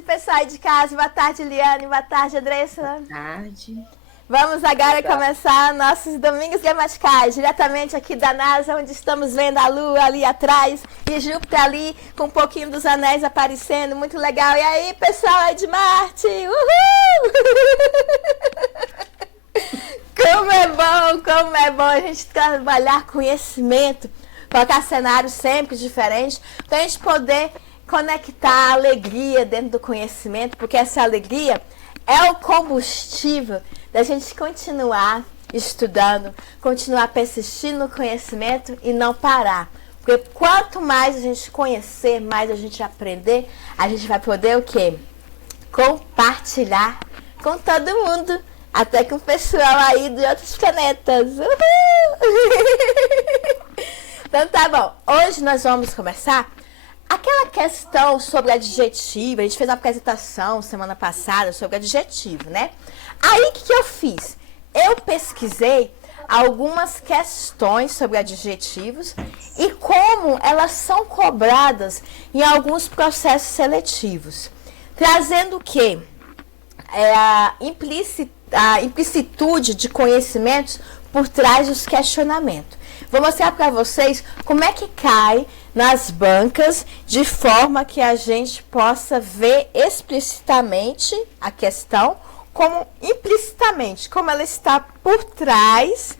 tarde, pessoal aí de casa. Boa tarde, Liane. Boa tarde, Andressa. Boa tarde. Vamos agora começar nossos Domingos Gramaticais, diretamente aqui da NASA, onde estamos vendo a Lua ali atrás e Júpiter ali, com um pouquinho dos anéis aparecendo, muito legal. E aí, pessoal aí de Marte, uhul! Como é bom a gente trabalhar conhecimento, colocar cenários sempre diferentes, para a gente poder conectar a alegria dentro do conhecimento, porque essa alegria é o combustível da gente continuar estudando, continuar persistindo no conhecimento e não parar. Porque quanto mais a gente conhecer, mais a gente aprender, a gente vai poder o quê? Compartilhar com todo mundo, até com o pessoal aí de outros planetas. Uhul! Então tá bom, hoje nós vamos começar aquela questão sobre adjetivo. A gente fez uma apresentação semana passada sobre adjetivo, né? Aí o que eu fiz? Eu pesquisei algumas questões sobre adjetivos e como elas são cobradas em alguns processos seletivos, trazendo o quê? A implicitude de conhecimentos por trás dos questionamentos. Vou mostrar para vocês como é que cai nas bancas de forma que a gente possa ver explicitamente a questão, como implicitamente, como ela está por trás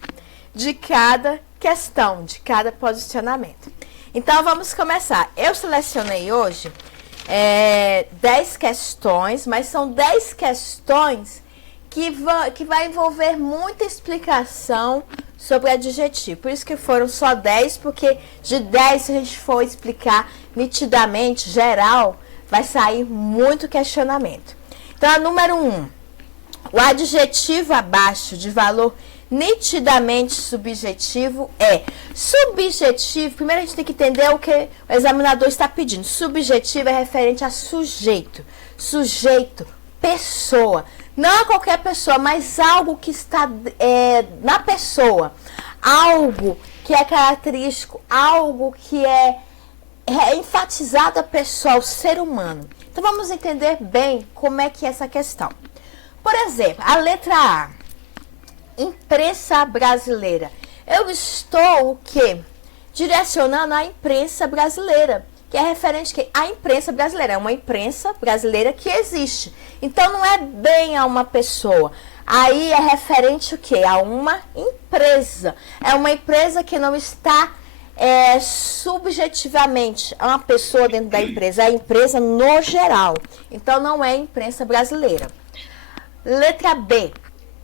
de cada questão, de cada posicionamento. Então vamos começar. Eu selecionei hoje 10 questões, mas são 10 questões que vai envolver muita explicação sobre adjetivo. Por isso que foram só 10, porque de 10, se a gente for explicar nitidamente, geral, vai sair muito questionamento. Então, a número 1, o adjetivo abaixo de valor nitidamente subjetivo é subjetivo. Primeiro a gente tem que entender o que o examinador está pedindo. Subjetivo é referente a sujeito, pessoa. Não a qualquer pessoa, mas algo que está na pessoa. Algo que é característico, algo que é enfatizado a pessoa, o ser humano. Então vamos entender bem como é que é essa questão. Por exemplo, a letra A, imprensa brasileira. Eu estou o quê? Direcionando a imprensa brasileira, que é referente à imprensa brasileira. É uma imprensa brasileira que existe. Então, não é bem a uma pessoa. Aí é referente o quê? A uma empresa. É uma empresa que não está subjetivamente a uma pessoa dentro da empresa. É a empresa no geral. Então, não é imprensa brasileira. Letra B,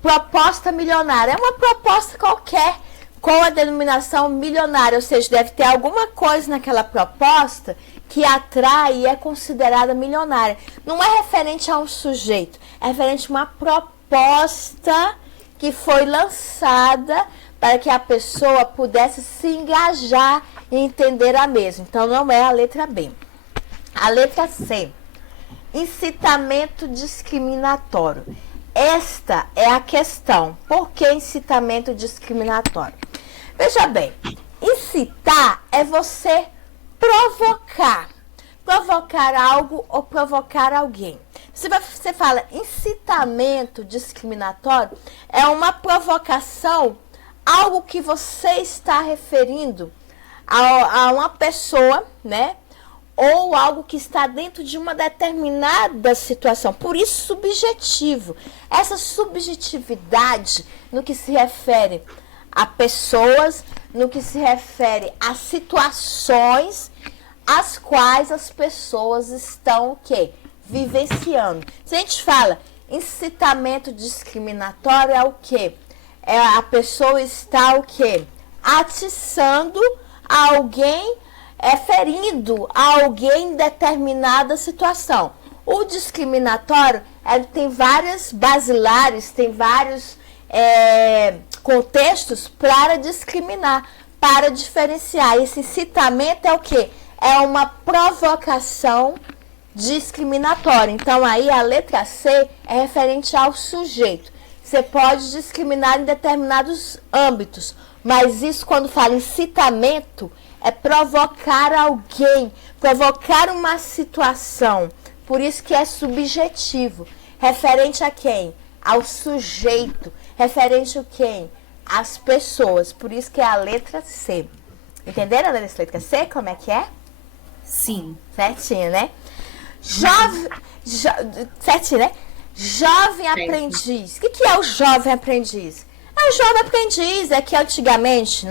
proposta milionária. É uma proposta qualquer com a denominação milionária, ou seja, deve ter alguma coisa naquela proposta que atrai e é considerada milionária. Não é referente a um sujeito, é referente a uma proposta que foi lançada para que a pessoa pudesse se engajar e entender a mesma. Então, não é a letra B. A letra C, incitamento discriminatório. Esta é a questão. Por que incitamento discriminatório? Veja bem, incitar é você provocar. Provocar algo ou provocar alguém. Se você fala incitamento discriminatório, é uma provocação, algo que você está referindo a uma pessoa, né? Ou algo que está dentro de uma determinada situação. Por isso, subjetivo. Essa subjetividade no que se refere a pessoas, no que se refere a situações as quais as pessoas estão o quê? Vivenciando. Se a gente fala incitamento discriminatório, é o quê? É a pessoa está o quê? Atiçando alguém, ferindo alguém em determinada situação. O discriminatório tem várias basilares, tem vários contextos para discriminar, para diferenciar. Esse incitamento é o quê? É uma provocação discriminatória. Então, aí a letra C é referente ao sujeito. Você pode discriminar em determinados âmbitos, mas isso, quando fala incitamento, é provocar alguém, provocar uma situação, Por isso que é subjetivo. Referente a quem? Ao sujeito. Referente a quem? Às pessoas. Por isso que é a letra C. Entenderam a letra C? Como é que é? Sim. Certinho, né? Certinho, né? Jovem aprendiz. O que é o jovem aprendiz? O jovem aprendiz é que antigamente,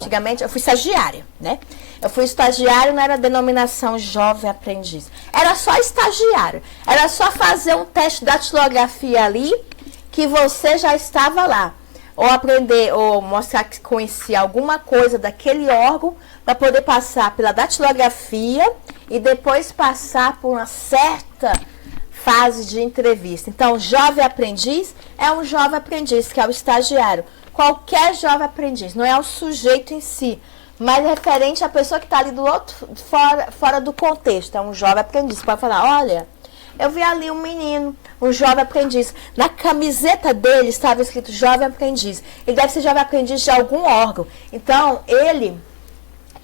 antigamente eu fui estagiária, né? Eu fui estagiário, não era denominação jovem aprendiz. Era só estagiário. Era só fazer um teste de datilografia ali, que você já estava lá. Ou aprender, ou mostrar que conhecia alguma coisa daquele órgão, para poder passar pela datilografia e depois passar por uma certa fase de entrevista. Então, jovem aprendiz é um jovem aprendiz, que é o estagiário. Qualquer jovem aprendiz, não é o sujeito em si, mas referente à pessoa que está ali do outro, fora do contexto. É um jovem aprendiz. Você pode falar, olha, eu vi ali um menino, um jovem aprendiz. Na camiseta dele estava escrito jovem aprendiz. Ele deve ser jovem aprendiz de algum órgão. Então, ele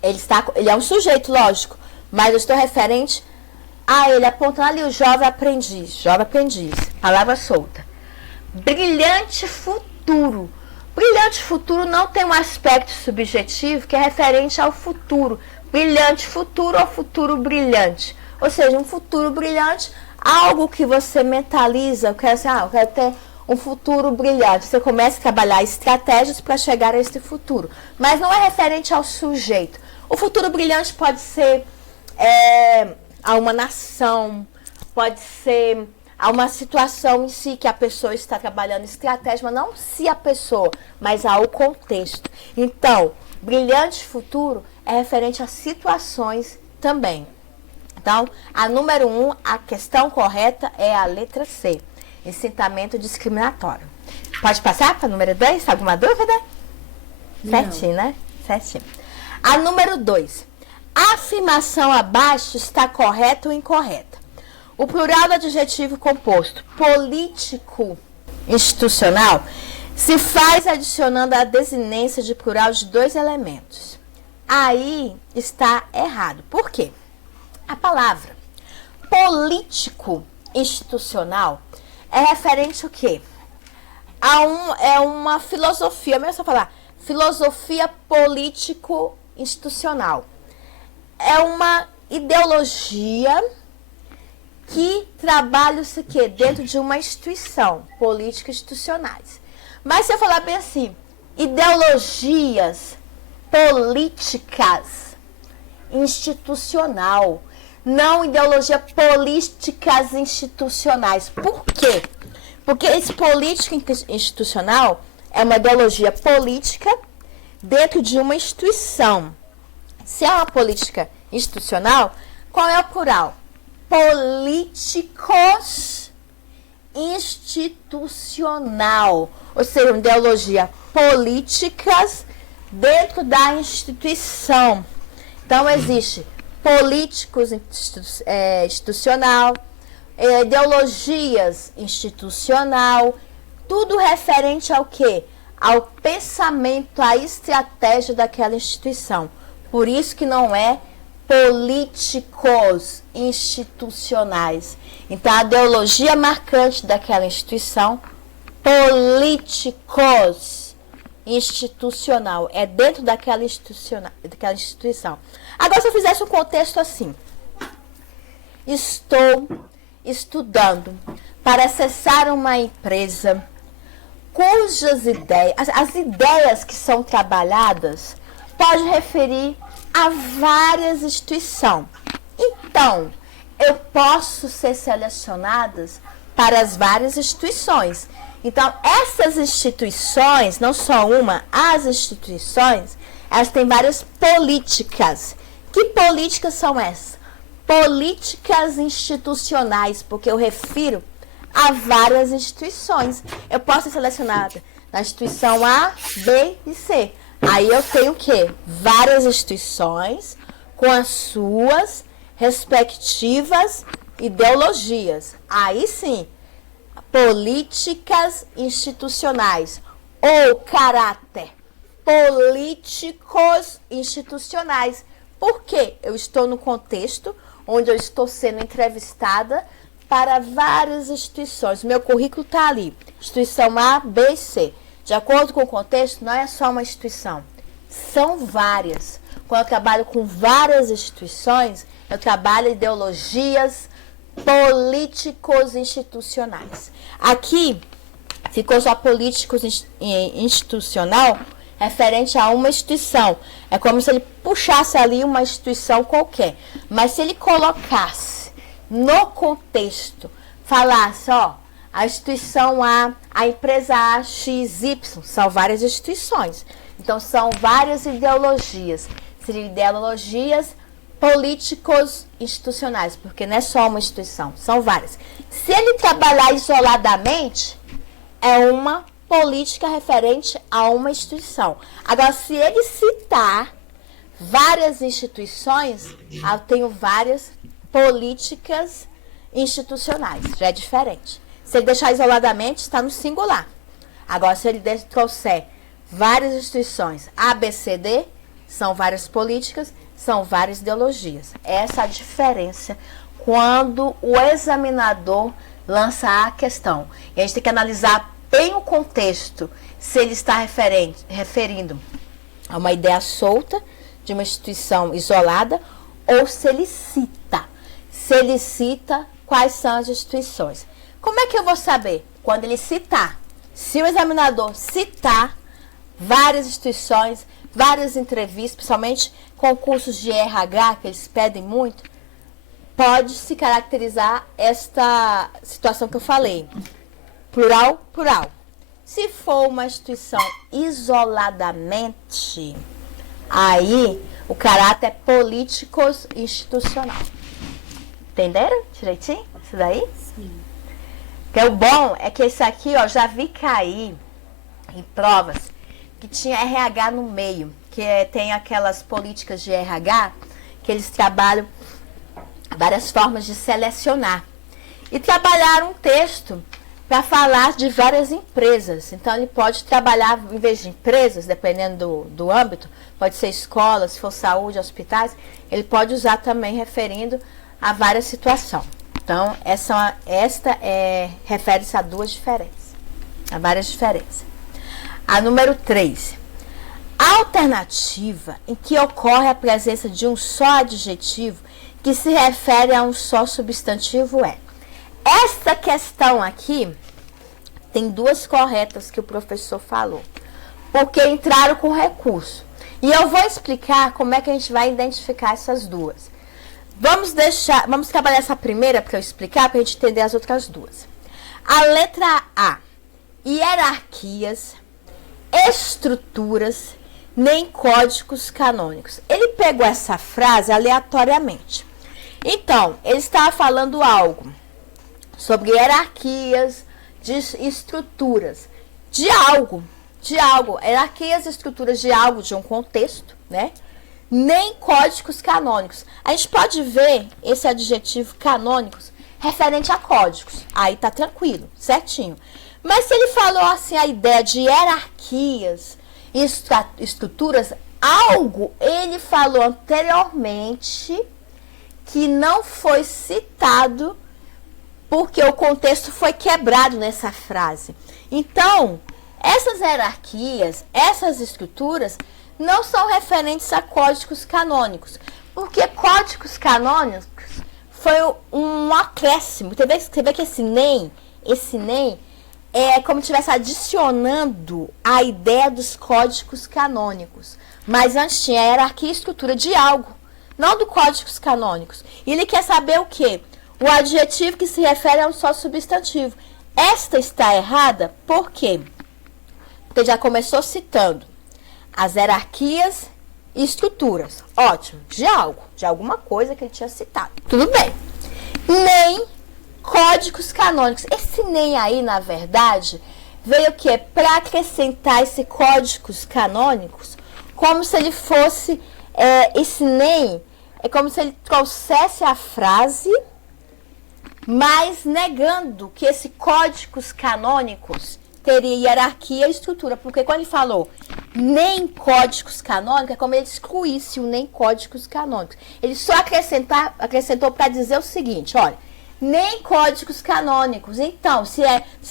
é um sujeito, lógico, mas eu estou referente a ele, apontando ali o jovem aprendiz, palavra solta. Brilhante futuro. Brilhante futuro não tem um aspecto subjetivo que é referente ao futuro. Brilhante futuro ou futuro brilhante. Ou seja, um futuro brilhante, algo que você mentaliza, eu quero ter um futuro brilhante. Você começa a trabalhar estratégias para chegar a esse futuro. Mas não é referente ao sujeito. O futuro brilhante pode ser a uma nação, pode ser a uma situação em si que a pessoa está trabalhando estratégia, mas não se a pessoa, mas ao contexto. Então, brilhante futuro é referente a situações também. Então, a número 1, a questão correta é a letra C, incitamento discriminatório. Pode passar para a número 2? Alguma dúvida? Não. Certinho, né? Certinho. A número 2. A afirmação abaixo está correta ou incorreta? O plural do adjetivo composto político institucional se faz adicionando a desinência de plural de 2 elementos. Aí está errado. Por quê? A palavra político institucional é referente ao quê? É uma filosofia, mesmo só falar, filosofia político institucional. É uma ideologia que trabalha isso aqui dentro de uma instituição, política institucionais. Mas se eu falar bem assim, ideologias políticas institucional, não ideologia políticas institucionais. Por quê? Porque esse político institucional é uma ideologia política dentro de uma instituição. Se é uma política institucional, qual é o plural? Políticos institucional. Ou seja, uma ideologia políticas dentro da instituição. Então, existe políticos institucional, ideologias institucional, tudo referente ao quê? Ao pensamento, à estratégia daquela instituição. Por isso que não é políticos institucionais. Então, a ideologia marcante daquela instituição, políticos institucional, é dentro daquela instituição. Agora, se eu fizesse um contexto assim, estou estudando para acessar uma empresa cujas ideias, as ideias que são trabalhadas, pode referir a várias instituições. Então, eu posso ser selecionadas para as várias instituições. Então, essas instituições, não só uma, as instituições, elas têm várias políticas. Que políticas são essas? Políticas institucionais, porque eu refiro a várias instituições. Eu posso ser selecionada na instituição A, B e C. Aí eu tenho o quê? Várias instituições com as suas respectivas ideologias. Aí sim, políticas institucionais ou caráter políticos institucionais. Por quê? Eu estou no contexto onde eu estou sendo entrevistada para várias instituições. Meu currículo está ali, instituição A, B e C. De acordo com o contexto, não é só uma instituição, são várias. Quando eu trabalho com várias instituições, eu trabalho ideologias políticos institucionais. Aqui ficou só políticos institucional referente a uma instituição. É como se ele puxasse ali uma instituição qualquer. Mas se ele colocasse no contexto, falasse, ó, a instituição a empresa A, X, Y, são várias instituições. Então, são várias ideologias. Seriam ideologias políticos institucionais, porque não é só uma instituição, são várias. Se ele trabalhar isoladamente, é uma política referente a uma instituição. Agora, se ele citar várias instituições, eu tenho várias políticas institucionais, já é diferente. Se ele deixar isoladamente, está no singular. Agora, se ele trouxer várias instituições, A, B, C, D, são várias políticas, são várias ideologias. Essa é a diferença quando o examinador lança a questão. E a gente tem que analisar bem o contexto, se ele está referindo a uma ideia solta de uma instituição isolada ou se ele cita. Se ele cita, quais são as instituições. Como é que eu vou saber? Quando ele citar. Se o examinador citar várias instituições, várias entrevistas, principalmente concursos de RH, que eles pedem muito, pode se caracterizar esta situação que eu falei. Plural, plural. Se for uma instituição isoladamente, aí o caráter é político-institucional. Entenderam direitinho isso daí? Sim. Porque o bom é que esse aqui, ó, já vi cair em provas que tinha RH no meio, que tem aquelas políticas de RH que eles trabalham várias formas de selecionar. E trabalharam um texto para falar de várias empresas. Então, ele pode trabalhar, em vez de empresas, dependendo do âmbito, pode ser escola, se for saúde, hospitais, ele pode usar também referindo a várias situações. Então, refere-se a duas diferenças, a várias diferenças. A número 3. A alternativa em que ocorre a presença de um só adjetivo que se refere a um só substantivo é. Essa questão aqui tem duas corretas que o professor falou, porque entraram com recurso. E eu vou explicar como é que a gente vai identificar essas duas. Vamos trabalhar essa primeira para eu explicar, para a gente entender as outras duas. A letra A, hierarquias, estruturas, nem códigos canônicos. Ele pegou essa frase aleatoriamente. Então, ele estava falando algo sobre hierarquias, de estruturas, de algo, hierarquias, estruturas de algo, de um contexto, né? Nem códigos canônicos. A gente pode ver esse adjetivo canônicos referente a códigos. Aí tá tranquilo, certinho. Mas se ele falou assim a ideia de hierarquias e estruturas, algo ele falou anteriormente que não foi citado porque o contexto foi quebrado nessa frase. Então, essas hierarquias, essas estruturas não são referentes a códigos canônicos, porque códigos canônicos foi um acréscimo. Você vê que esse nem é como se estivesse adicionando a ideia dos códigos canônicos. Mas antes tinha a hierarquia e estrutura de algo, não do códigos canônicos. E ele quer saber o quê? O adjetivo que se refere a um só substantivo. Esta está errada, por quê? Porque já começou citando as hierarquias e estruturas. Ótimo, de algo, de alguma coisa que ele tinha citado. Tudo bem. Nem códigos canônicos. Esse nem aí, na verdade, veio o quê? Para acrescentar esse códigos canônicos, como se ele fosse, esse nem, é como se ele trouxesse a frase, mas negando que esse códigos canônicos teria hierarquia e estrutura. Porque quando ele falou nem códigos canônicos, é como ele excluísse o nem códigos canônicos. Ele só acrescentou para dizer o seguinte, olha, nem códigos canônicos. Então, se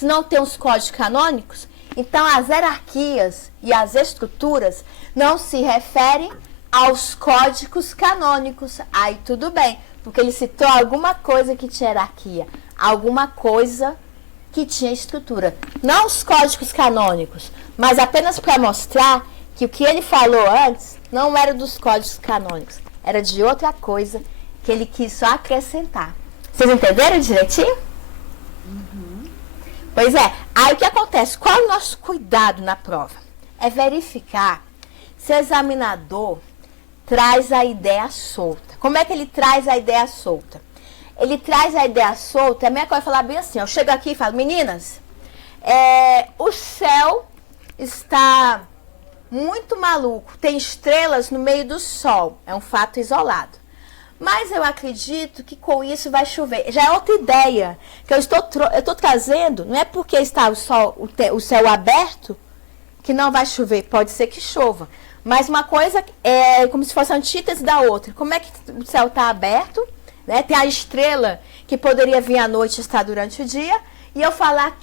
não tem os códigos canônicos, então as hierarquias e as estruturas não se referem aos códigos canônicos. Aí tudo bem, porque ele citou alguma coisa que tinha hierarquia, alguma coisa que tinha estrutura. Não os códigos canônicos, mas apenas para mostrar que o que ele falou antes não era dos códigos canônicos, era de outra coisa que ele quis só acrescentar. Vocês entenderam direitinho? Uhum. Pois é. Aí o que acontece? Qual é o nosso cuidado na prova? É verificar se o examinador traz a ideia solta. Como é que ele traz a ideia solta? Ele traz a ideia solta, é a minha coisa falar bem assim, eu chego aqui e falo, meninas, o céu está muito maluco, tem estrelas no meio do sol, é um fato isolado. Mas eu acredito que com isso vai chover. Já é outra ideia que eu estou trazendo, não é porque está o céu aberto que não vai chover, pode ser que chova. Mas uma coisa é como se fosse a antítese da outra. Como é que o céu está aberto? Né? Tem a estrela que poderia vir à noite e estar durante o dia, e eu falar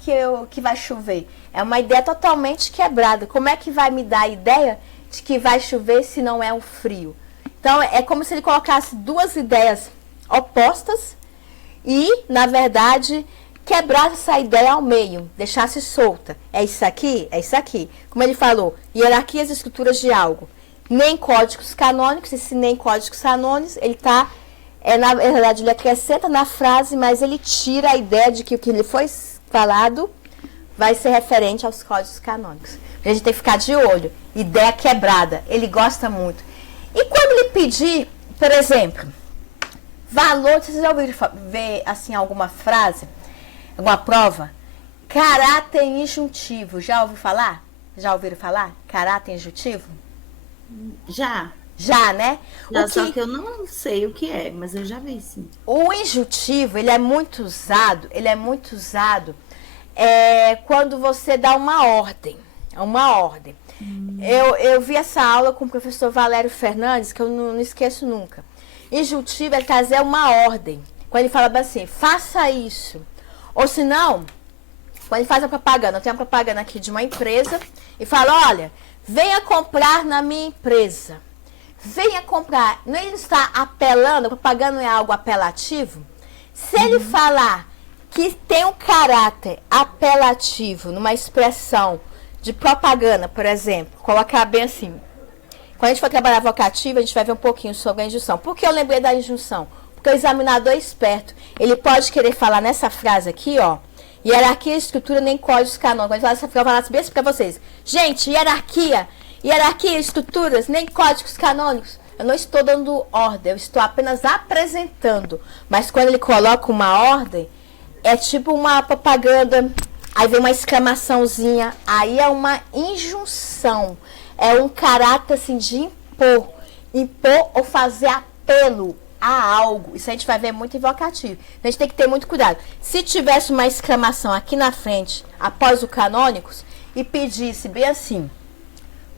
que vai chover. É uma ideia totalmente quebrada. Como é que vai me dar a ideia de que vai chover se não é um frio? Então, é como se ele colocasse duas ideias opostas e, na verdade, quebrasse essa ideia ao meio, deixasse solta. É isso aqui, é isso aqui. Como ele falou, hierarquias e estruturas de algo. Nem códigos canônicos, e se nem códigos canônicos, ele está... na verdade, ele acrescenta na frase, mas ele tira a ideia de que o que lhe foi falado vai ser referente aos códigos canônicos. A gente tem que ficar de olho. Ideia quebrada. Ele gosta muito. E quando ele pedir, por exemplo, valor, vocês já ouviram ver assim alguma frase, alguma prova? Caráter injuntivo. Já ouviu falar? Já ouviram falar? Caráter injuntivo? Já. Já, né? Só que eu não sei o que é, mas eu já vi, sim. O injuntivo, ele é muito usado quando você dá uma ordem. Uma ordem. Eu vi essa aula com o professor Valério Fernandes, que eu não esqueço nunca. Injuntivo é trazer uma ordem. Quando ele fala assim, faça isso. Ou se não, quando ele faz a propaganda, eu tenho uma propaganda aqui de uma empresa, e fala, olha, venha comprar na minha empresa. Venha comprar. Não, ele está apelando, a propaganda não é algo apelativo. Se ele falar que tem um caráter apelativo numa expressão de propaganda, por exemplo, colocar bem assim. Quando a gente for trabalhar vocativo, a gente vai ver um pouquinho sobre a injunção. Por que eu lembrei da injunção? Porque o examinador é esperto. Ele pode querer falar nessa frase aqui, ó, hierarquia, estrutura, nem códigos canônicos. Quando eu falar essa frase, bem assim para vocês. Gente, hierarquia, estruturas, nem códigos canônicos. Eu não estou dando ordem, eu estou apenas apresentando. Mas quando ele coloca uma ordem, é tipo uma propaganda, aí vem uma exclamaçãozinha, aí é uma injunção. É um caráter assim de impor. Impor ou fazer apelo a algo. Isso a gente vai ver muito em vocativo. Então, a gente tem que ter muito cuidado. Se tivesse uma exclamação aqui na frente, após o canônicos, e pedisse bem assim,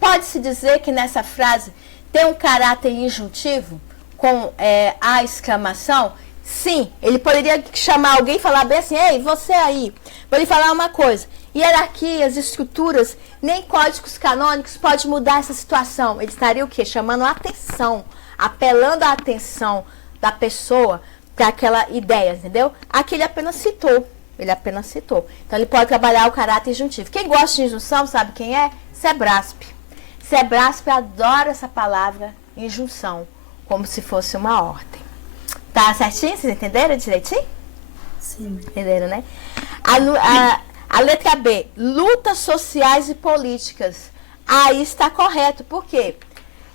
pode-se dizer que nessa frase tem um caráter injuntivo com a exclamação? Sim, ele poderia chamar alguém e falar bem assim, ei, você aí, vou lhe falar uma coisa, hierarquias, estruturas, nem códigos canônicos pode mudar essa situação. Ele estaria o quê? Chamando a atenção, apelando a atenção da pessoa para aquela ideia, entendeu? Aqui ele apenas citou, Então ele pode trabalhar o caráter injuntivo. Quem gosta de injunção, sabe quem é? Sebrasp. Sebrasp adora essa palavra injunção, como se fosse uma ordem. Tá certinho? Vocês entenderam direitinho? Sim. Entenderam, né? A letra B, lutas sociais e políticas. Aí está correto. Por quê?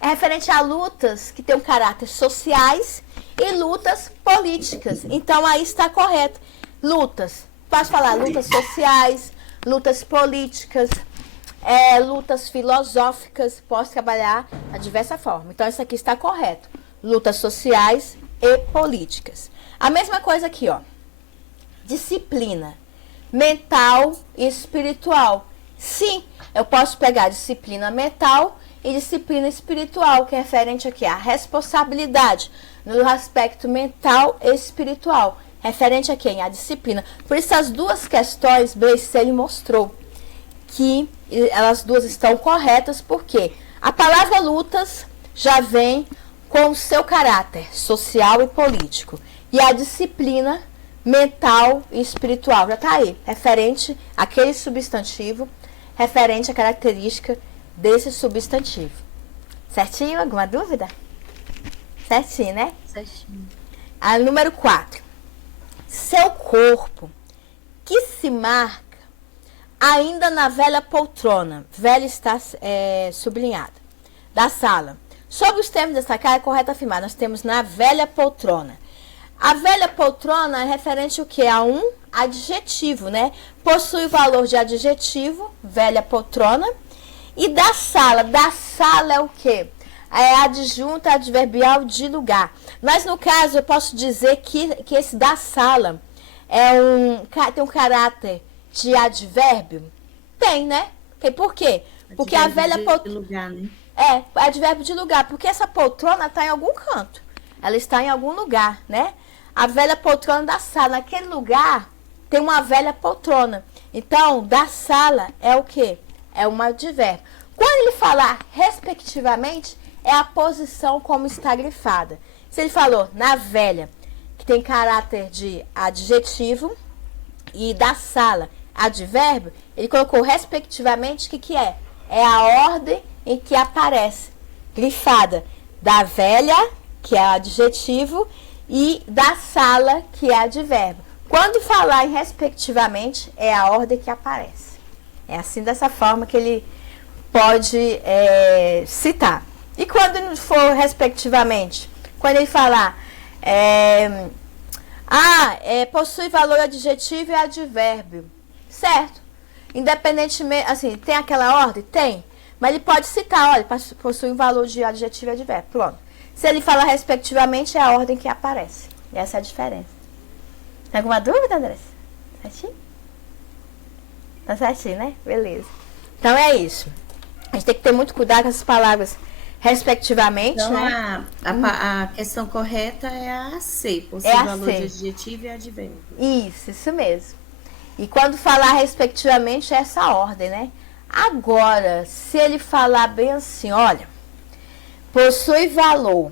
É referente a lutas que têm um caráter sociais e lutas políticas. Então, aí está correto. Lutas. Posso falar lutas sociais, lutas políticas, lutas filosóficas. Posso trabalhar de diversa forma. Então, isso aqui está correto. Lutas sociais e políticas. A mesma coisa aqui, ó. Disciplina mental e espiritual. Sim, eu posso pegar disciplina mental e disciplina espiritual, que é referente aqui à responsabilidade no aspecto mental e espiritual, referente a quem? A disciplina. Por isso as duas questões, Bresselli mostrou que elas duas estão corretas, porque a palavra lutas já vem com o seu caráter social e político, e a disciplina mental e espiritual já está aí, referente àquele substantivo, referente à característica desse substantivo. Certinho? Alguma dúvida? Certinho, né? Certinho. A número 4. Seu corpo, que se marca ainda na velha poltrona, velha está sublinhada, da sala. Sobre os termos destacar, é correto afirmar, nós temos na velha poltrona. A velha poltrona é referente ao que? A um adjetivo, né? Possui o valor de adjetivo, velha poltrona. E da sala é o quê? É adjunta adverbial de lugar. Mas no caso, eu posso dizer que esse da sala tem um caráter de advérbio? Tem, né? Por quê? Porque a velha poltrona... Né? Advérbio de lugar, porque essa poltrona está em algum canto. Ela está em algum lugar, né? A velha poltrona da sala. Naquele lugar tem uma velha poltrona. Então, da sala é o quê? É um advérbio. Quando ele falar respectivamente, é a posição como está grifada. Se ele falou na velha, que tem caráter de adjetivo, e da sala, advérbio, ele colocou respectivamente, o que é? É a ordem em que aparece, grifada, da velha, que é adjetivo, e da sala, que é advérbio. Quando falar em respectivamente, é a ordem que aparece. É assim, dessa forma que ele pode citar. E quando for respectivamente, quando ele falar possui valor adjetivo e advérbio, certo? Independentemente, assim, tem aquela ordem? Tem. Mas ele pode citar, olha, possui um valor de adjetivo e advérbio. Pronto. Se ele falar respectivamente, é a ordem que aparece. E essa é a diferença. Tem alguma dúvida, Andressa? Certinho? Tá certinho, né? Beleza. Então é isso. A gente tem que ter muito cuidado com essas palavras respectivamente, então, né? A questão correta é a C, possui valor de adjetivo e advérbio. Isso mesmo. E quando falar respectivamente, é essa ordem, né? Agora, se ele falar bem assim, olha, possui valor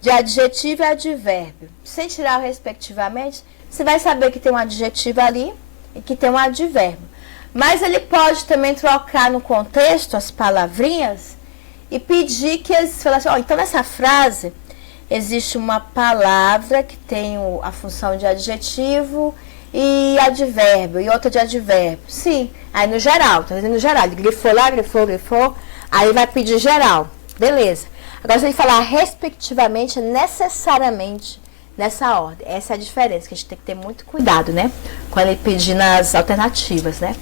de adjetivo e advérbio, sem tirar o respectivamente, você vai saber que tem um adjetivo ali e que tem um advérbio. Mas ele pode também trocar no contexto as palavrinhas e pedir que eles falem assim, então nessa frase existe uma palavra que tem a função de adjetivo e advérbio, e outra de advérbio. Sim, aí no geral, tá dizendo no geral, ele grifou lá, grifou, aí vai pedir geral, beleza. Agora se ele falar respectivamente, necessariamente nessa ordem, essa é a diferença, que a gente tem que ter muito cuidado, né, quando ele pedir nas alternativas, né.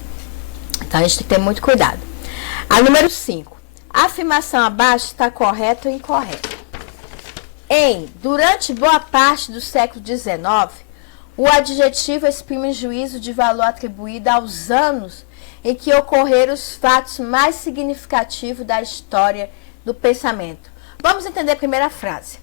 Então, a gente tem que ter muito cuidado. A número 5. A afirmação abaixo está correta ou incorreta? Durante boa parte do século XIX, o adjetivo exprime juízo de valor atribuído aos anos em que ocorreram os fatos mais significativos da história do pensamento. Vamos entender a primeira frase.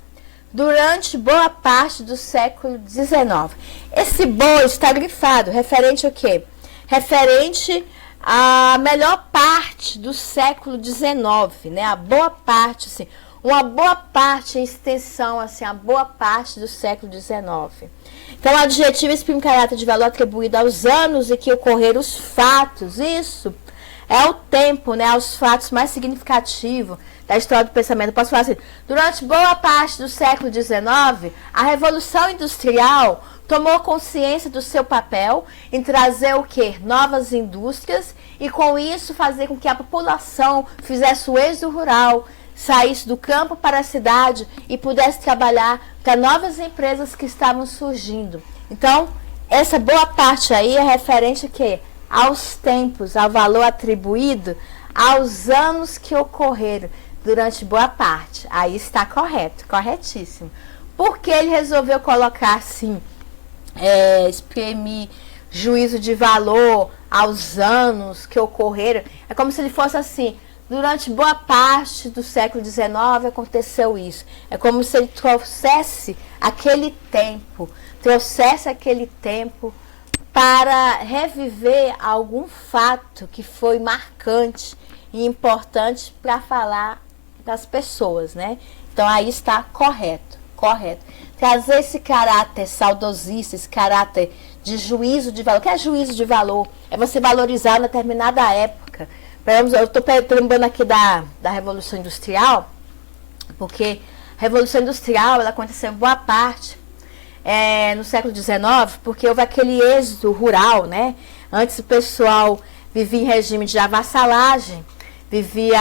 Durante boa parte do século XIX. Esse boa está grifado, referente ao quê? Referente a melhor parte do século XIX, né? A boa parte, assim, uma boa parte em extensão, assim, a boa parte do século XIX. Então, o adjetivo exprime caráter de valor atribuído aos anos em que ocorreram os fatos. Isso é o tempo, né? Os fatos mais significativos da história do pensamento. Eu posso falar assim, durante boa parte do século XIX, a Revolução Industrial tomou consciência do seu papel em trazer o quê? Novas indústrias e com isso fazer com que a população fizesse o êxodo rural, saísse do campo para a cidade e pudesse trabalhar para novas empresas que estavam surgindo. Então, essa boa parte aí é referente a quê? Aos tempos, ao valor atribuído aos anos que ocorreram durante boa parte. Aí está correto, corretíssimo. Por que ele resolveu colocar assim, exprimir juízo de valor aos anos que ocorreram. É como se ele fosse assim, durante boa parte do século XIX aconteceu isso. É como se ele trouxesse aquele tempo para reviver algum fato que foi marcante e importante para falar das pessoas, né? Então aí está correto. Trazer esse caráter saudosista, esse caráter de juízo de valor. O que é juízo de valor? É você valorizar uma determinada época. Eu estou lembrando aqui da Revolução Industrial, porque a Revolução Industrial ela aconteceu em boa parte no século XIX, porque houve aquele êxodo rural, né? Antes o pessoal vivia em regime de avassalagem, vivia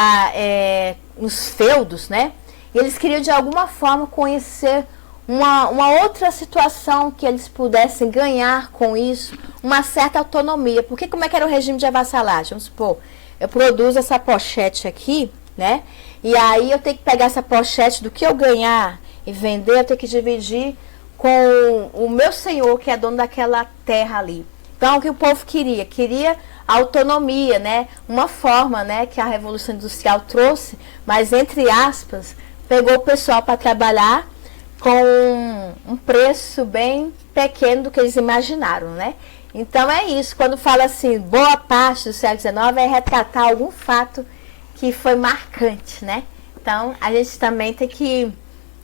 nos feudos, né? E eles queriam de alguma forma conhecer uma outra situação que eles pudessem ganhar com isso, uma certa autonomia. Porque como é que era o regime de avassalagem? Vamos supor, eu produzo essa pochete aqui, né? E aí eu tenho que pegar essa pochete do que eu ganhar e vender, eu tenho que dividir com o meu senhor, que é dono daquela terra ali. Então, o que o povo queria? Queria autonomia, né? Uma forma, né, que a Revolução Industrial trouxe, mas entre aspas, pegou o pessoal para trabalhar com um preço bem pequeno do que eles imaginaram, né? Então é isso, quando fala assim, boa parte do século XIX é retratar algum fato que foi marcante, né? Então a gente também tem que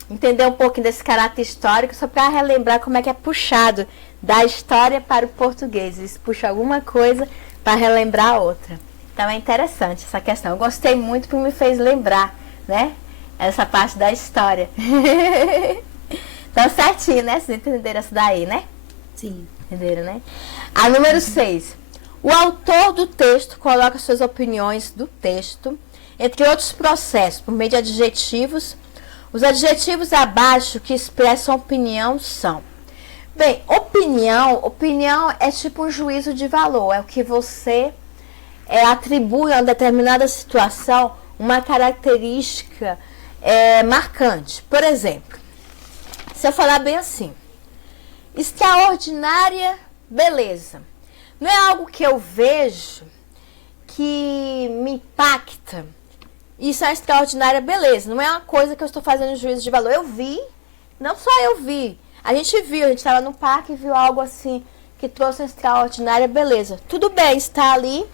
entender um pouquinho desse caráter histórico, só para relembrar como é que é puxado da história para o português. Eles puxam alguma coisa para relembrar a outra. Então é interessante essa questão. Eu gostei muito porque me fez lembrar, né? Essa parte da história. Então certinho, né? Vocês entenderam essa daí, né? Sim. Entenderam, né? A número 6. O autor do texto coloca suas opiniões do texto, entre outros processos, por meio de adjetivos. Os adjetivos abaixo que expressam opinião são... Bem, opinião é tipo um juízo de valor. É o que você atribui a uma determinada situação uma característica marcante. Por exemplo, se eu falar bem assim, extraordinária beleza. Não é algo que eu vejo que me impacta. Isso é extraordinária beleza. Não é uma coisa que eu estou fazendo juízo de valor. Eu vi, não só eu vi. A gente estava no parque e viu algo assim que trouxe uma extraordinária beleza. Tudo bem, está ali.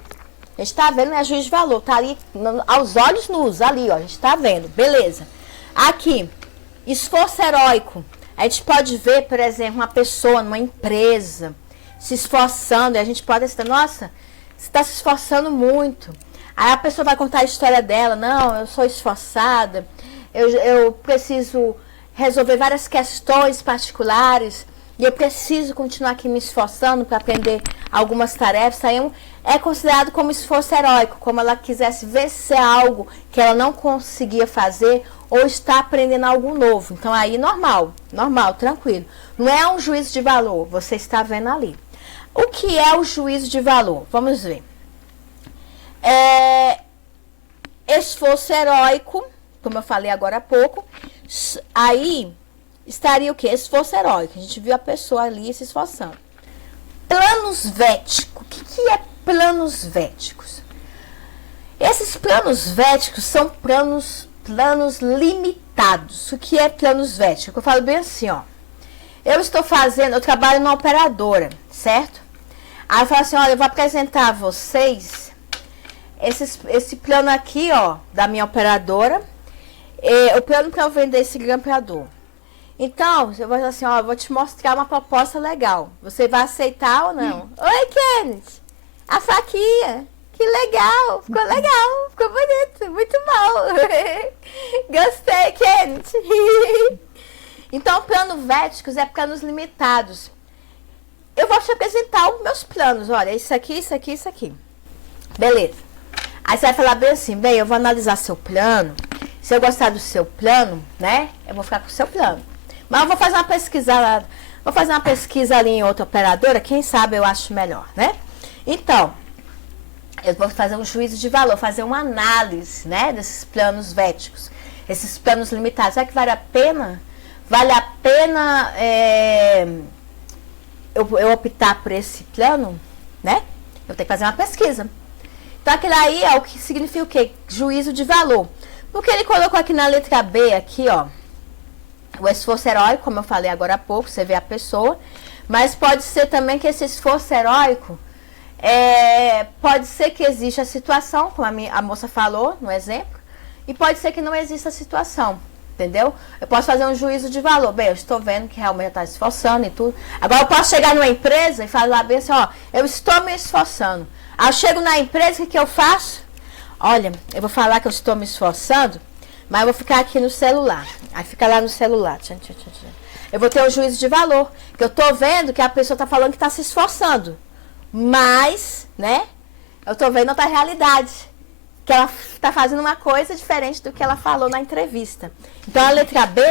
A gente está vendo, não é juízo de valor. Está ali, aos olhos nus, ali, ó. A gente está vendo, beleza. Aqui, esforço heróico. A gente pode ver, por exemplo, uma pessoa numa empresa se esforçando. E a gente pode estar, nossa, você está se esforçando muito. Aí a pessoa vai contar a história dela. Não, eu sou esforçada. Eu preciso resolver várias questões particulares. E eu preciso continuar aqui me esforçando para aprender algumas tarefas. Aí é considerado como esforço heróico. Como ela quisesse vencer algo que ela não conseguia fazer. Ou está aprendendo algo novo. Então aí normal, tranquilo. Não é um juízo de valor. Você está vendo ali. O que é o juízo de valor? Vamos ver. Esforço heróico, como eu falei agora há pouco, aí estaria o quê? Esforço heróico. A gente viu a pessoa ali se esforçando. Planos véticos. O que é planos véticos? Esses planos véticos são planos limitados. O que é planos véticos? Eu falo bem assim, ó. Eu trabalho numa operadora, certo? Aí eu falo assim, olha, eu vou apresentar a vocês esse plano aqui, ó, da minha operadora. O plano para eu vender esse grampeador. Então, eu vou dizer assim, ó, eu vou te mostrar uma proposta legal. Você vai aceitar ou não? Oi, Kenneth. A faquinha. Que legal. Ficou bonito. Muito bom. Gostei, Kenneth. Então, planos véticos é planos limitados. Eu vou te apresentar os meus planos. Olha, isso aqui. Beleza. Aí você vai falar bem assim, bem, eu vou analisar seu plano. Se eu gostar do seu plano, né, eu vou ficar com o seu plano. Mas eu vou fazer uma pesquisa ali em outra operadora, quem sabe eu acho melhor, né? Então, eu vou fazer um juízo de valor, fazer uma análise, né, desses planos véticos, esses planos limitados. Será que vale a pena? Vale a pena eu optar por esse plano, né? Eu tenho que fazer uma pesquisa. Então, aquele aí é o que significa o quê? Juízo de valor. Porque ele colocou aqui na letra B, aqui, ó, o esforço heróico, como eu falei agora há pouco, você vê a pessoa. Mas pode ser também que esse esforço heróico, pode ser que exista a situação, como a moça falou no exemplo, e pode ser que não exista a situação. Entendeu? Eu posso fazer um juízo de valor. Bem, eu estou vendo que realmente está se esforçando e tudo. Agora eu posso chegar numa empresa e falar bem assim, ó, eu estou me esforçando. Aí eu chego na empresa, o que eu faço? Olha, eu vou falar que eu estou me esforçando, mas eu vou ficar aqui no celular. Aí fica lá no celular. Eu vou ter um juízo de valor. Que eu estou vendo que a pessoa está falando que está se esforçando. Mas, né? Eu estou vendo outra realidade. Que ela está fazendo uma coisa diferente do que ela falou na entrevista. Então, a letra B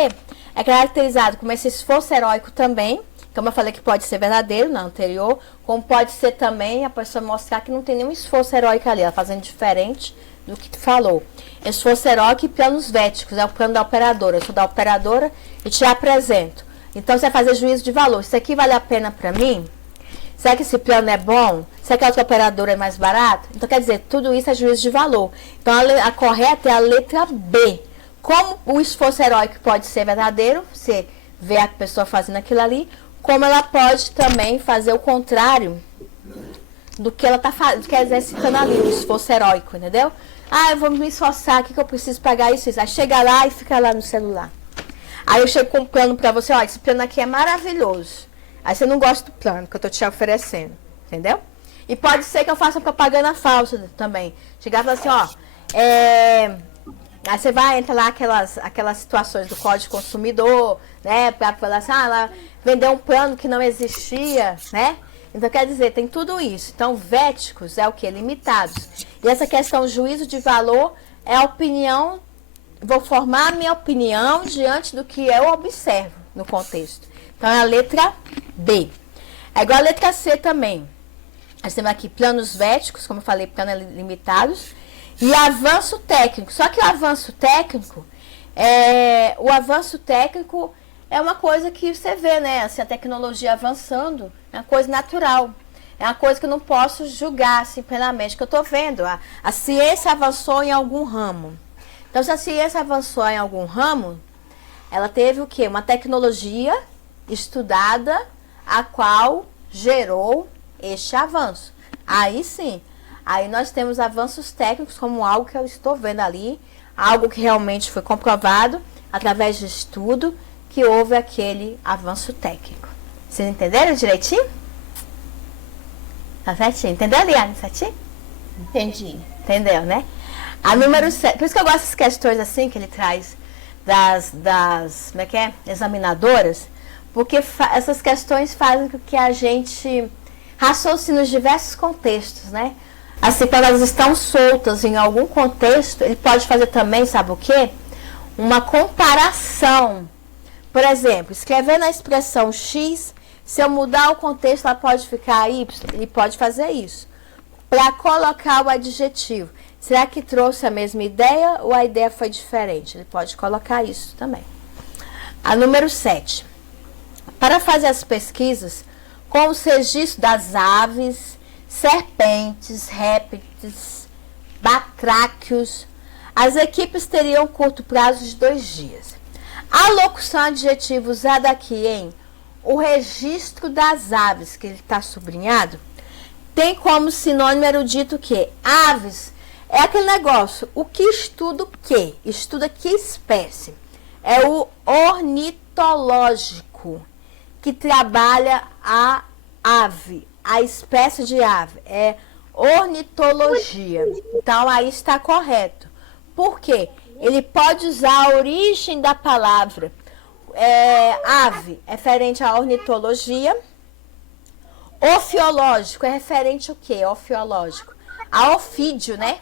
é caracterizada como esse esforço heróico também, como eu falei que pode ser verdadeiro na anterior, como pode ser também a pessoa mostrar que não tem nenhum esforço heróico ali, ela fazendo diferente do que tu falou. Esforço heróico e planos véticos, é o plano da operadora. Eu sou da operadora e te apresento. Então, você vai fazer juízo de valor. Isso aqui vale a pena para mim? Será que esse plano é bom? Será que a outra operadora é mais barata? Então, quer dizer, tudo isso é juízo de valor. Então, a correta é a letra B. Como o esforço heróico pode ser verdadeiro, você vê a pessoa fazendo aquilo ali, como ela pode também fazer o contrário do que ela está exercitando ali, o esforço heróico, entendeu? Ah, eu vou me esforçar aqui que eu preciso pagar isso. Aí chega lá e fica lá no celular. Aí eu chego com um plano para você, ó, esse plano aqui é maravilhoso. Aí você não gosta do plano que eu tô te oferecendo, entendeu? E pode ser que eu faça propaganda falsa também. Chegar e falar assim, ó, aí você vai entrar lá aquelas situações do Código Consumidor, né? Pra falar assim, ela vendeu um plano que não existia, né? Então, quer dizer, tem tudo isso. Então, véticos é o quê? Limitados. E essa questão juízo de valor é a opinião, vou formar a minha opinião diante do que eu observo no contexto. Então, é a letra B. É igual a letra C também. Nós temos aqui planos véticos, como eu falei, planos limitados. E avanço técnico. Só que o avanço técnico é uma coisa que você vê, né? Assim, a tecnologia avançando é uma coisa natural. É uma coisa que eu não posso julgar assim, plenamente. Que eu estou vendo. A ciência avançou em algum ramo. Então, se a ciência avançou em algum ramo, ela teve o quê? Uma tecnologia estudada, a qual gerou este avanço. Aí sim, aí nós temos avanços técnicos como algo que eu estou vendo ali, algo que realmente foi comprovado através de estudo, que houve aquele avanço técnico. Vocês entenderam direitinho? Tá certinho? Entendeu, Liane? Certinho? Entendi. Entendeu, né? A número 7, por isso que eu gosto dessas questões assim que ele traz das como é que é? Examinadoras, porque essas questões fazem com que a gente raciocine nos diversos contextos, né? Assim, quando elas estão soltas em algum contexto, ele pode fazer também, sabe o quê? Uma comparação. Por exemplo, escrevendo a expressão X, se eu mudar o contexto, ela pode ficar Y, ele pode fazer isso. Para colocar o adjetivo, será que trouxe a mesma ideia ou a ideia foi diferente? Ele pode colocar isso também. A número 7. Para fazer as pesquisas com os registros das aves, serpentes, répteis, batráquios, as equipes teriam um curto prazo de 2 dias. A locução adjetiva usada aqui em o registro das aves, que ele está sublinhado, tem como sinônimo erudito que aves é aquele negócio, o que estuda o quê? Estuda que espécie? É o ornitológico, que trabalha a ave, a espécie de ave. É ornitologia. Então, aí está correto. Por quê? Ele pode usar a origem da palavra. Ave é referente à ornitologia. Ofiológico é referente ao quê? Ofiológico. A ofídio, né?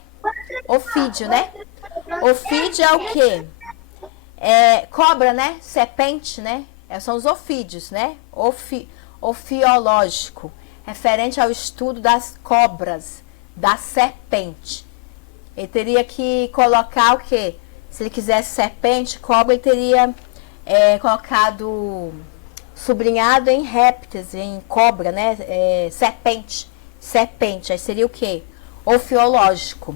Ofídio, né? Ofídio é o quê? Cobra, né? Serpente, né? São os ofídeos, né? Ofiológico, referente ao estudo das cobras, da serpente. Ele teria que colocar o quê? Se ele quisesse serpente, cobra, ele teria sublinhado em répteis, em cobra, né? Serpente. serpente. Aí seria o quê? Ofiológico.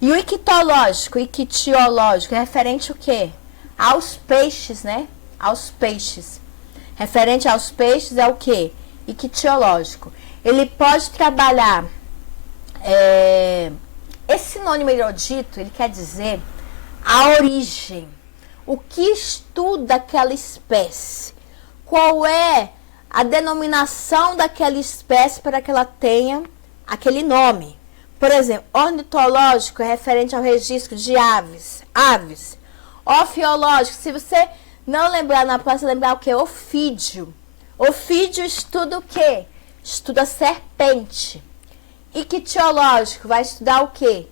E o ictológico, ictiológico, é referente o quê? Aos peixes, né? Aos peixes. Referente aos peixes é o quê? Ictiológico. Ele pode trabalhar... esse sinônimo erudito, ele quer dizer a origem. O que estuda aquela espécie? Qual é a denominação daquela espécie para que ela tenha aquele nome? Por exemplo, ornitológico é referente ao registro de aves. Ofiológico, se você não lembrar na próxima, lembrar o que? Ofídio. Ofídio estuda o quê? Estuda a serpente. Ictiológico vai estudar o quê?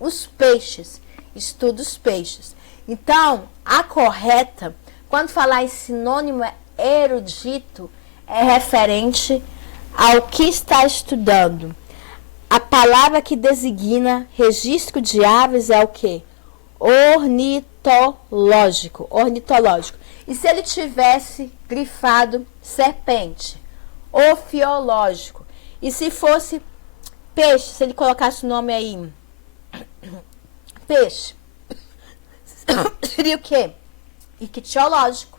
Os peixes. Estuda os peixes. Então, a correta, quando falar em sinônimo erudito, é referente ao que está estudando. A palavra que designa registro de aves é o quê? Ornitológico. Ornitológico. E se ele tivesse grifado serpente? Ofiológico. E se fosse peixe, se ele colocasse o nome aí, peixe, seria o quê? Ictiológico.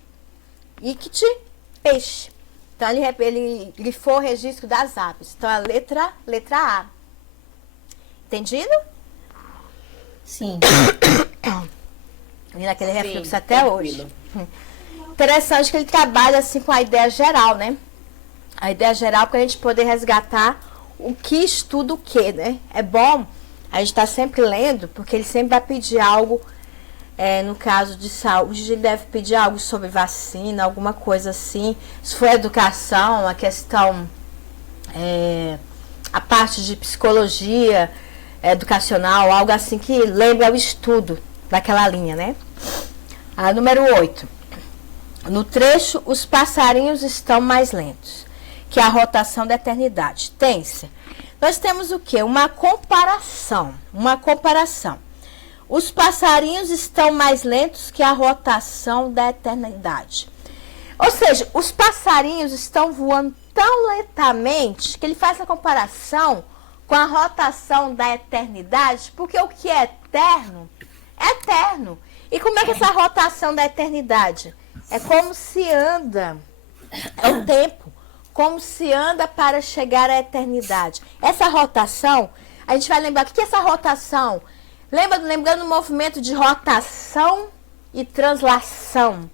Icti, peixe. Então, ele grifou o registro das aves. Então, a letra A. Entendido? Sim. E naquele refluxo até hoje. Interessante que ele trabalha assim com a ideia geral, né? A ideia geral para a gente poder resgatar o que estuda o que, né? É bom a gente estar sempre lendo, porque ele sempre vai pedir algo, no caso de saúde, ele deve pedir algo sobre vacina, alguma coisa assim. Se for educação, a questão, a parte de psicologia educacional, algo assim que lembra o estudo daquela linha, né? A número 8. No trecho, os passarinhos estão mais lentos que a rotação da eternidade. Tem-se. Nós temos o quê? Uma comparação. Os passarinhos estão mais lentos que a rotação da eternidade. Ou seja, os passarinhos estão voando tão lentamente que ele faz a comparação com a rotação da eternidade, porque o que é eterno, é eterno. E como é que essa rotação da eternidade? É como se anda, é o tempo, como se anda para chegar à eternidade. Essa rotação, a gente vai lembrar, o que é essa rotação? Lembrando o movimento de rotação e translação.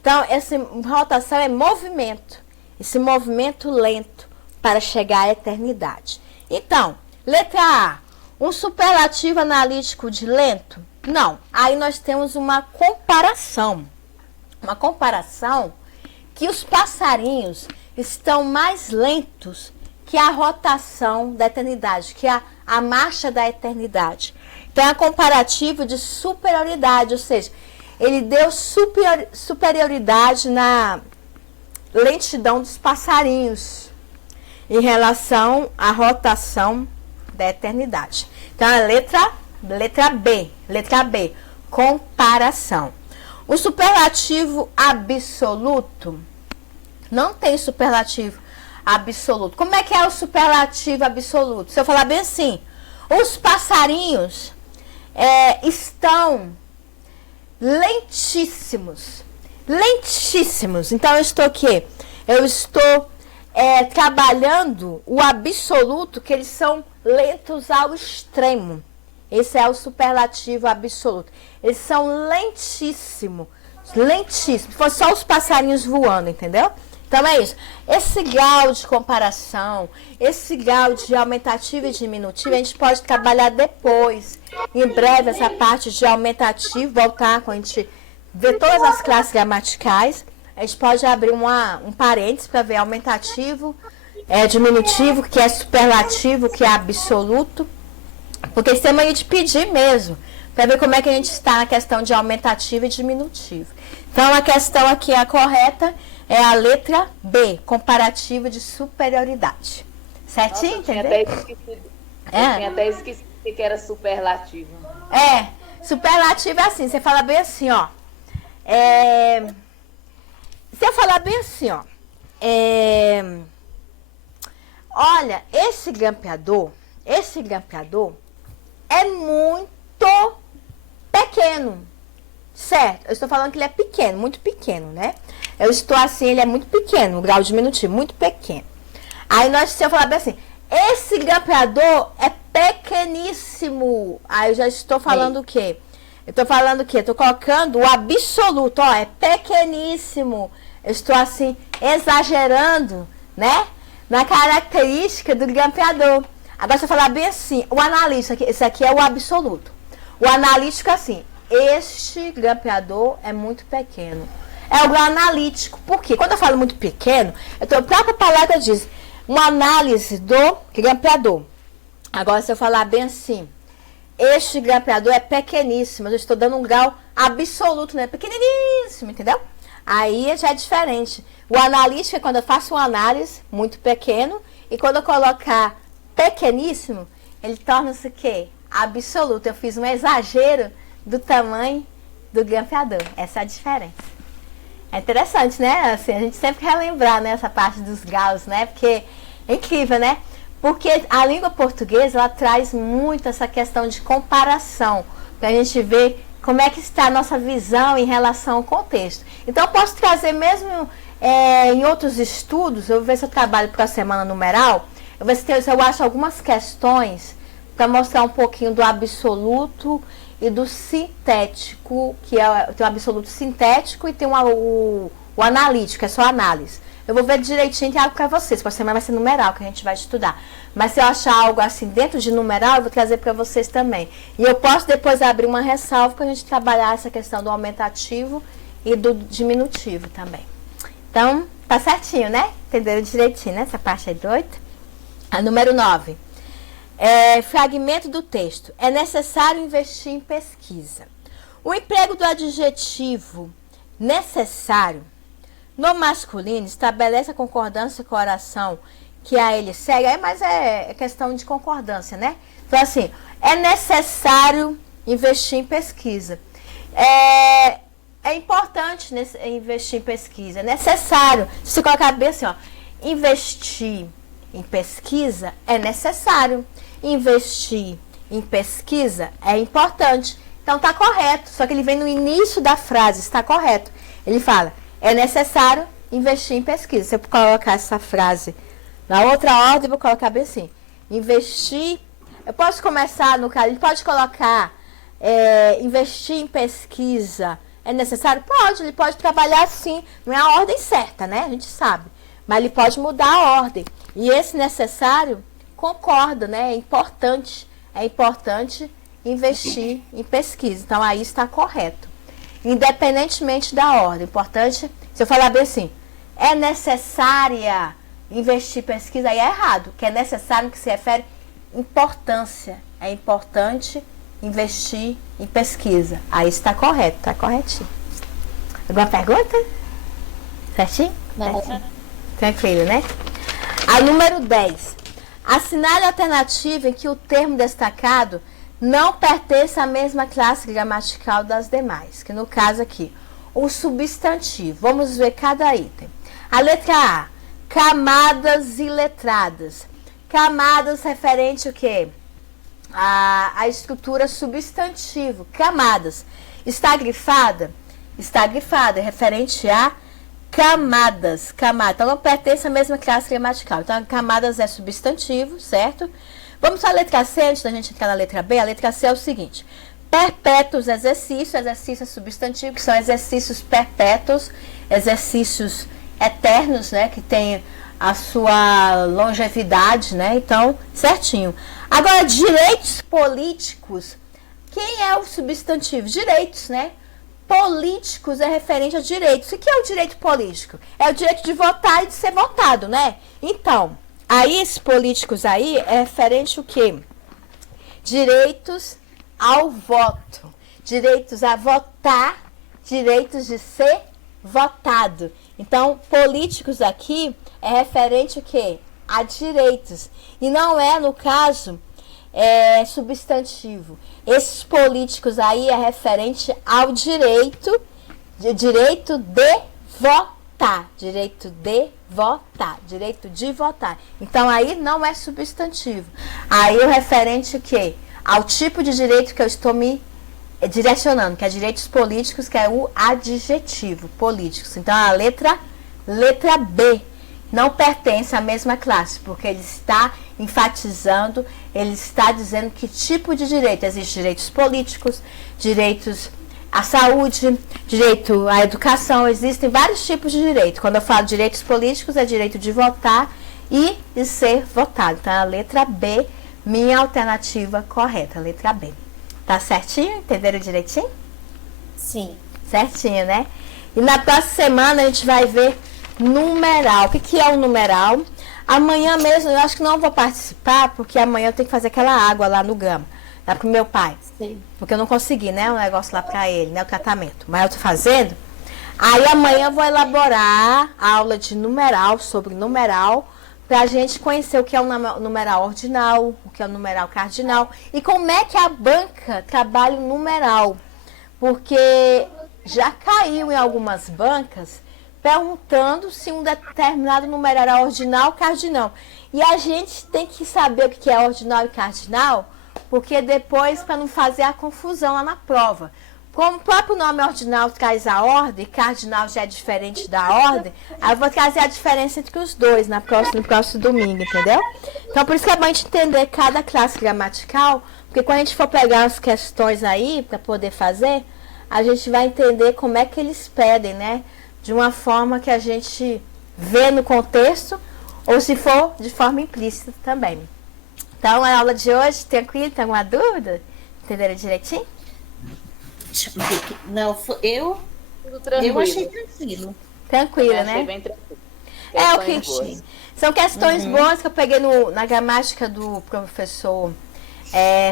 Então, essa rotação é movimento, esse movimento lento para chegar à eternidade. Então, letra A, um superlativo analítico de lento? Não, aí nós temos uma comparação. Uma comparação que os passarinhos estão mais lentos que a rotação da eternidade, que a marcha da eternidade. Então, é um comparativo de superioridade, ou seja, ele deu superioridade na lentidão dos passarinhos em relação à rotação da eternidade. Então, a letra B, comparação. O superlativo absoluto, não tem superlativo absoluto. Como é que é o superlativo absoluto? Se eu falar bem assim, os passarinhos estão lentíssimos. Então, eu estou aqui, trabalhando o absoluto, que eles são lentos ao extremo. Esse é o superlativo absoluto. Eles são lentíssimos. Se fosse só os passarinhos voando, entendeu? Então é isso. Esse grau de comparação, esse grau de aumentativo e diminutivo, a gente pode trabalhar depois. Em breve, essa parte de aumentativo, voltar quando a gente ver todas as classes gramaticais. A gente pode abrir um parênteses para ver aumentativo, diminutivo, que é superlativo, que é absoluto. Porque isso é mania de pedir mesmo, para ver como é que a gente está na questão de aumentativo e diminutivo. Então, a questão aqui, a correta, é a letra B, comparativo de superioridade. Certinho, entendeu? Eu tinha até esquecido que era superlativo. Superlativo é assim, você fala bem assim, ó. Se eu falar bem assim, ó. Olha, esse grampeador é muito pequeno, certo? Eu estou falando que ele é pequeno, muito pequeno, né? Eu estou assim, ele é muito pequeno, o grau diminutivo, muito pequeno. Aí se eu falar bem assim, esse grampeador é pequeníssimo. Aí eu já estou falando o quê? Eu estou falando o quê? Estou colocando o absoluto, ó, é pequeníssimo. Eu estou assim, exagerando, né? Na característica do grampeador. Agora, se eu falar bem assim, o analítico, esse aqui é o absoluto. O analítico, assim, este grampeador é muito pequeno. É o grau analítico. Por quê? Quando eu falo muito pequeno, a própria palavra diz uma análise do grampeador. Agora, se eu falar bem assim, este grampeador é pequeníssimo. Eu estou dando um grau absoluto, né? Pequeniníssimo, entendeu? Aí já é diferente. O analítico é quando eu faço uma análise muito pequeno. E quando eu colocar pequeníssimo, ele torna-se o quê? Absoluto. Eu fiz um exagero do tamanho do grampeador. Essa é a diferença. É interessante, né? Assim, a gente sempre relembrar, né, essa parte dos graus, né? Porque é incrível, né? Porque a língua portuguesa, ela traz muito essa questão de comparação. Pra gente ver como é que está a nossa visão em relação ao contexto. Então, eu posso trazer mesmo em outros estudos, eu vou ver se eu trabalho para a semana numeral, eu vou ver se eu acho algumas questões para mostrar um pouquinho do absoluto e do sintético, que tem o absoluto sintético e tem o analítico, é só análise. Eu vou ver direitinho, tem algo para vocês, para a semana vai ser numeral que a gente vai estudar. Mas se eu achar algo assim dentro de numeral, eu vou trazer para vocês também. E eu posso depois abrir uma ressalva para a gente trabalhar essa questão do aumentativo e do diminutivo também. Então, tá certinho, né? Entenderam direitinho, né? Essa parte aí do 8. A número 9. Fragmento do texto. É necessário investir em pesquisa. O emprego do adjetivo necessário no masculino estabelece a concordância com a oração que a ele segue, mas é questão de concordância, né? Então, assim, é necessário investir em pesquisa. É importante investir em pesquisa, é necessário. Se você colocar bem assim, ó, investir em pesquisa é necessário. Investir em pesquisa é importante. Então tá correto, só que ele vem no início da frase, está correto. Ele fala, é necessário investir em pesquisa. Se eu colocar essa frase na outra ordem, eu vou colocar bem assim, investir, eu posso começar no caso, ele pode colocar investir em pesquisa é necessário? Pode, ele pode trabalhar assim, não é a ordem certa, né? A gente sabe, mas ele pode mudar a ordem. E esse necessário concorda, né? É importante investir em pesquisa. Então, aí está correto. Independentemente da ordem. Importante, se eu falar bem assim, é necessária investir em pesquisa, aí é errado. Que é necessário que se refere importância. É importante investir em pesquisa. Aí está correto, está corretinho. Alguma pergunta? Certinho? Certinho. Tranquilo, né? A número 10. Assinale a alternativa em que o termo destacado não pertence à mesma classe gramatical das demais, que no caso aqui, o substantivo. Vamos ver cada item. A letra A, camadas iletradas. Camadas referente ao quê? A estrutura substantivo. Camadas. Está grifada? Está grifada, é referente a camadas. Camada. Então, não pertence à mesma classe gramatical. Então, camadas é substantivo, certo? Vamos para a letra C, antes da gente entrar na letra B. A letra C é o seguinte. Perpétuos exercícios. Exercício é substantivo, que são exercícios perpétuos, exercícios eternos, né? Que tem a sua longevidade, né? Então, certinho. Agora, direitos políticos. Quem é o substantivo? Direitos, né? Políticos é referente a direitos. O que é o direito político? É o direito de votar e de ser votado, né? Então, aí esses políticos aí é referente ao quê? Direitos ao voto. Direitos a votar, direitos de ser votado. Então, políticos aqui é referente ao quê? A direitos. E não é, no caso, substantivo. Esses políticos aí é referente ao direito de votar, direito de votar, direito de votar. Então aí não é substantivo. Aí o referente o quê? Ao tipo de direito que eu estou me direcionando, que é direitos políticos, que é o adjetivo, políticos. Então a letra B não pertence à mesma classe, porque ele está enfatizando, ele está dizendo que tipo de direito. Existem direitos políticos, direitos à saúde, direito à educação, existem vários tipos de direito. Quando eu falo direitos políticos, é direito de votar e de ser votado. Então, a letra B, minha alternativa correta, letra B. Tá certinho? Entenderam direitinho? Sim. Certinho, né? E na próxima semana a gente vai ver numeral. O que é o numeral? Amanhã mesmo eu acho que não vou participar, porque amanhã eu tenho que fazer aquela água lá no Gama. Lá pro meu pai. Sim. Porque eu não consegui, né? O negócio lá pra ele, né? O tratamento. Mas eu tô fazendo. Aí amanhã eu vou elaborar a aula de numeral, sobre numeral, pra gente conhecer o que é o numeral ordinal, o que é o numeral cardinal e como é que a banca trabalha o numeral. Porque já caiu em algumas bancas perguntando se um determinado numeral é ordinal ou cardinal. E a gente tem que saber o que é ordinal e cardinal, porque depois, para não fazer a confusão lá na prova. Como o próprio nome ordinal traz a ordem, cardinal já é diferente da ordem, aí eu vou trazer a diferença entre os dois no próximo domingo, entendeu? Então, por isso que é bom a gente entender cada classe gramatical, porque quando a gente for pegar as questões aí, para poder fazer, a gente vai entender como é que eles pedem, né? De uma forma que a gente vê no contexto, ou se for de forma implícita também. Então, a aula de hoje, tranquilo? Tem alguma dúvida? Entenderam direitinho? Não, eu achei tranquilo. Tranquila, né? Achei bem tranquilo. É o que são questões boas que eu peguei na gramática do professor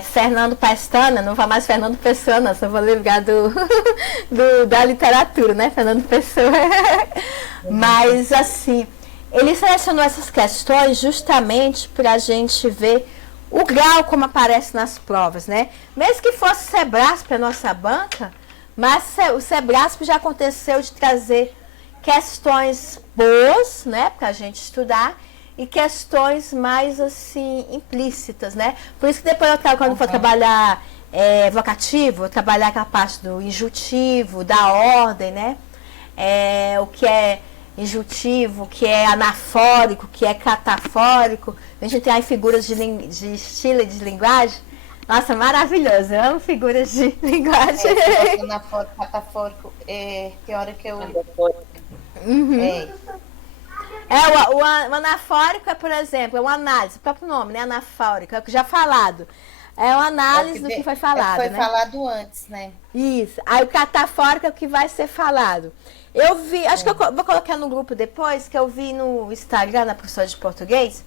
Fernando Pestana. Não vou mais Fernando Pessoa, não, só vou lembrar da literatura, né? Fernando Pessoa. Mas, assim, ele selecionou essas questões justamente para a gente ver o grau como aparece nas provas, né? Mesmo que fosse Sebrasp a nossa banca, mas o Sebrasp já aconteceu de trazer questões boas, né, para a gente estudar, e questões mais, assim, implícitas, né? Por isso que depois quando for trabalhar vocativo, trabalhar aquela parte do injuntivo, da ordem, né? O que é injuntivo, que é anafórico, que é catafórico. A gente tem aí figuras de estilo e de linguagem. Nossa, maravilhoso. Eu amo figuras de linguagem. Anafórico, catafórico, tem hora que eu... Uhum. O anafórico é, por exemplo, é uma análise, o próprio nome, né? Anafórico, é o que já falado. É uma análise do que foi falado, foi né? falado antes, né? Isso. Aí o catafórico é o que vai ser falado. Eu vi, acho que eu vou colocar no grupo depois, que eu vi no Instagram, na professora de português,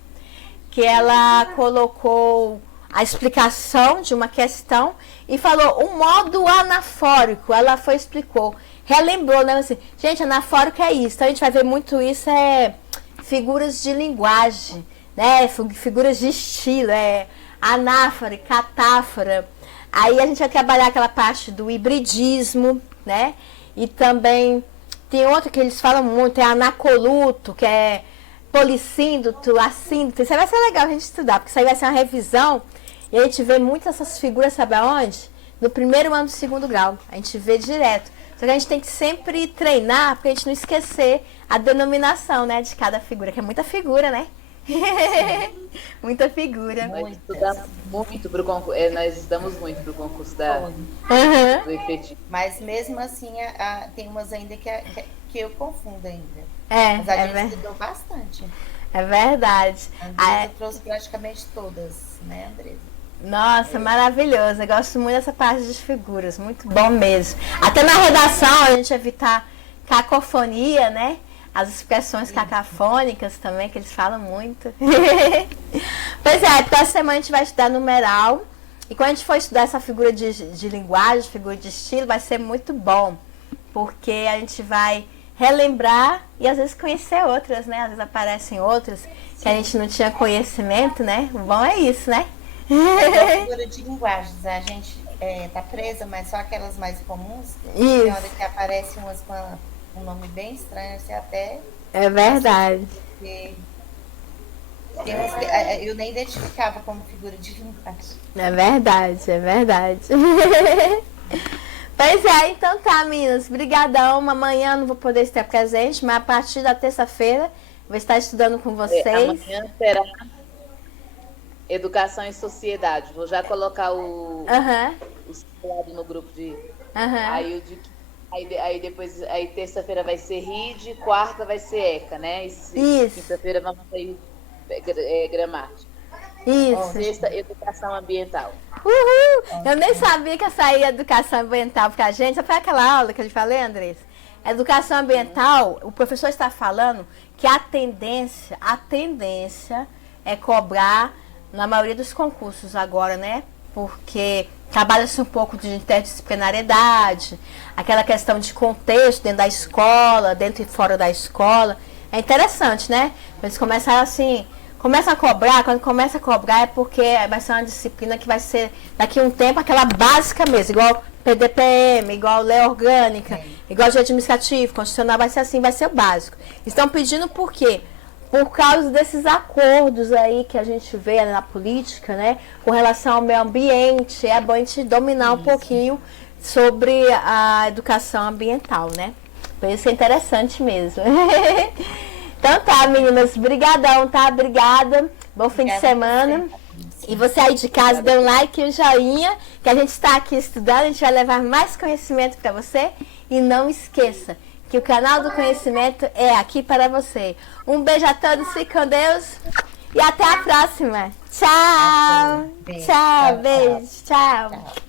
que ela colocou a explicação de uma questão e falou um modo anafórico. Ela explicou, relembrou, né? Assim, gente, anafórico é isso. Então a gente vai ver muito isso, figuras de linguagem, né? Figuras de estilo, anáfora, catáfora. Aí a gente vai trabalhar aquela parte do hibridismo, né? E também tem outra que eles falam muito, é anacoluto, que é polissíndoto, assíndoto. Isso aí vai ser legal a gente estudar, porque isso aí vai ser uma revisão e a gente vê muitas essas figuras, sabe aonde? No primeiro ano do segundo grau. A gente vê direto. Só que a gente tem que sempre treinar pra gente não esquecer a denominação, né, de cada figura, que é muita figura, né? Muita figura. Nós estudamos muito pro concurso. Nós estudamos muito pro concurso do efetivo. Mas mesmo assim, tem umas ainda que eu confundo ainda. Mas a gente estudou bastante. É verdade. A Andresa trouxe praticamente todas, né, Andresa? Nossa, maravilhoso. Eu gosto muito dessa parte de figuras. Muito bom mesmo. Até na redação, a gente evitar cacofonia, né? As expressões cacafônicas também, que eles falam muito. Pois é, próxima semana a gente vai estudar numeral. E quando a gente for estudar essa figura de linguagem, figura de estilo, vai ser muito bom. Porque a gente vai relembrar e às vezes conhecer outras, né? Às vezes aparecem outras que a gente não tinha conhecimento, né? O bom é isso, né? É figura de linguagens. A gente tá presa, mas só aquelas mais comuns. Isso. Tem hora que aparecem umas com um nome bem estranho, assim, até... É verdade. Eu nem identificava como figura de linguagem. É verdade, é verdade. Pois é, então tá, meninas. Brigadão. Amanhã eu não vou poder estar presente, mas a partir da terça-feira vou estar estudando com vocês. Amanhã será Educação e Sociedade. Vou já colocar o simulado no grupo de... Aí depois, terça-feira vai ser RID, quarta vai ser ECA, né? Isso. Quinta-feira vamos sair gramática. Isso. Sexta, Educação Ambiental. Uhul! Eu nem sabia que ia sair Educação Ambiental pra gente. Só foi aquela aula que eu lhe falei, Andressa. Educação Ambiental, o professor está falando que a tendência é cobrar na maioria dos concursos agora, né? Porque trabalha-se um pouco de interdisciplinariedade, aquela questão de contexto dentro da escola, dentro e fora da escola. É interessante, né? Eles começaram assim, começam a cobrar, quando começa a cobrar é porque vai ser uma disciplina que vai ser, daqui a um tempo, aquela básica mesmo, igual PDPM, igual lei orgânica, igual de administrativo, constitucional, vai ser assim, vai ser o básico. Estão pedindo por quê? Por causa desses acordos aí que a gente vê na política, né, com relação ao meio ambiente, é bom a gente dominar um pouquinho sobre a educação ambiental, né? Por isso é interessante mesmo. Então tá, meninas, brigadão, tá? Obrigada, bom fim de semana. E você aí de casa, dê um like e um joinha, que a gente está aqui estudando, a gente vai levar mais conhecimento para você. E não esqueça que o canal do conhecimento é aqui para você. Um beijo a todos, fique com Deus e até a próxima. Tchau! Tchau, beijo, tchau!